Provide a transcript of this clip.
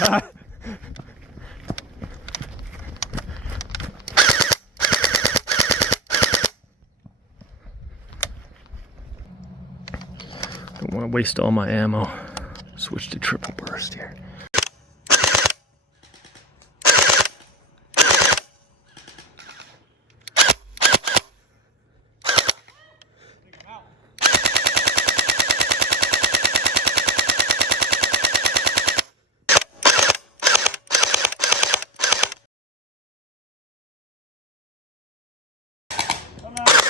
Don't want to waste all my ammo. Switch to triple burst here. I'm out.